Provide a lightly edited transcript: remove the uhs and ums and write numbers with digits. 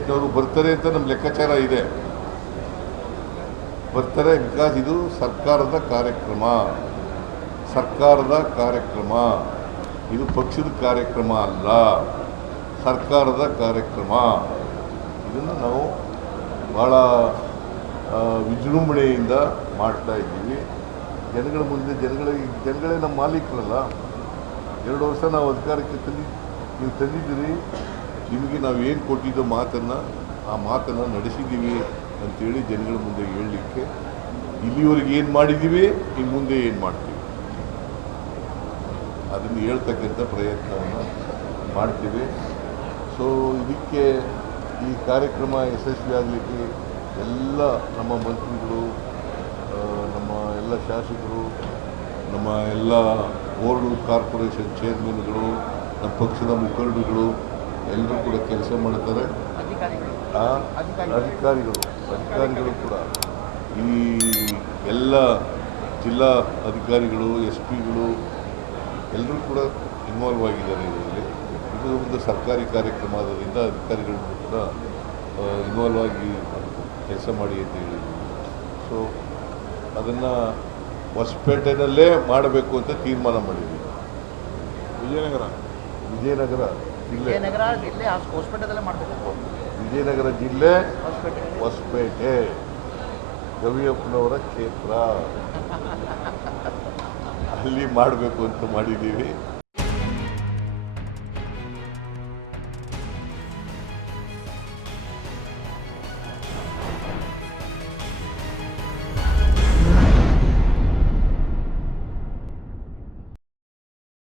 ಅವರು ಬರ್ತಾರೆ ಅಂತ ನಮ್ಮ ಲೆಕ್ಕಾಚಾರ ಇದೆ. ಬರ್ತಾರೆ ಬಿಕಾಸ್ ಇದು ಸರ್ಕಾರದ ಕಾರ್ಯಕ್ರಮ, ಇದು ಪಕ್ಷದ ಕಾರ್ಯಕ್ರಮ ಅಲ್ಲ, ಸರ್ಕಾರದ ಕಾರ್ಯಕ್ರಮ. ಇದನ್ನು ನಾವು ಭಾಳ ವಿಜೃಂಭಣೆಯಿಂದ ಮಾಡ್ತಾ ಇದ್ದೀವಿ. ಜನಗಳ ಮುಂದೆ ಜನಗಳೇ ನಮ್ಮ ಮಾಲೀಕರಲ್ಲ. 2 ವರ್ಷ ನಾವು ಅಧಿಕಾರಕ್ಕೆ ನೀವು ತಂದಿದ್ದೀರಿ. ನಿಮಗೆ ನಾವು ಏನು ಕೊಟ್ಟಿದ್ದೋ ಆ ಮಾತನ್ನು ನಡೆಸಿದ್ದೀವಿ ಅಂತೇಳಿ ಜನಗಳ ಮುಂದೆ ಹೇಳಲಿಕ್ಕೆ, ಇಲ್ಲಿವರೆಗೆ ಏನು ಮಾಡಿದ್ದೀವಿ, ಇನ್ನು ಮುಂದೆ ಏನು ಮಾಡ್ತೀವಿ ಅದನ್ನು ಹೇಳ್ತಕ್ಕಂಥ ಪ್ರಯತ್ನವನ್ನು ಮಾಡ್ತೀವಿ. ಸೊ ಇದಕ್ಕೆ ಈ ಕಾರ್ಯಕ್ರಮ ಯಶಸ್ವಿ ಆಗಲಿಕ್ಕೆ ಎಲ್ಲ ನಮ್ಮ ಮಂತ್ರಿಗಳು, ನಮ್ಮ ಎಲ್ಲ ಶಾಸಕರು, ನಮ್ಮ ಎಲ್ಲ ಬೋರ್ಡು ಕಾರ್ಪೊರೇಷನ್ ಚೇರ್ಮನ್ಗಳು, ನಮ್ಮ ಪಕ್ಷದ ಮುಖಂಡರುಗಳು ಎಲ್ಲರೂ ಕೂಡ ಕೆಲಸ ಮಾಡ್ತಾರೆ. ಅಧಿಕಾರಿಗಳು ಕೂಡ ಈ ಎಲ್ಲ ಜಿಲ್ಲಾ ಅಧಿಕಾರಿಗಳು, SP ಗಳು ಎಲ್ಲರೂ ಕೂಡ ಇನ್ವಾಲ್ವ್ ಆಗಿದ್ದಾರೆ. ಇದರಲ್ಲಿ ಇದು ಒಂದು ಸರ್ಕಾರಿ ಕಾರ್ಯಕ್ರಮ ಆದ್ದರಿಂದ ಅಧಿಕಾರಿಗಳು ಕೂಡ ಇನ್ವಾಲ್ವ್ ಆಗಿ ಕೆಲಸ ಮಾಡಿ ಅಂತ ಹೇಳಿದ್ವಿ. ಸೊ ಅದನ್ನು ಹೊಸಪೇಟೆನಲ್ಲೇ ಮಾಡಬೇಕು ಅಂತ ತೀರ್ಮಾನ ಮಾಡಿದ್ವಿ. ವಿಜಯನಗರ ಜಿಲ್ಲೆ ಹೊಸಪೇಟೆ ಗವಿಯಪ್ಪನವರ ಕ್ಷೇತ್ರ ಅಲ್ಲಿ ಮಾಡಬೇಕು ಅಂತ ಮಾಡಿದ್ದೀವಿ.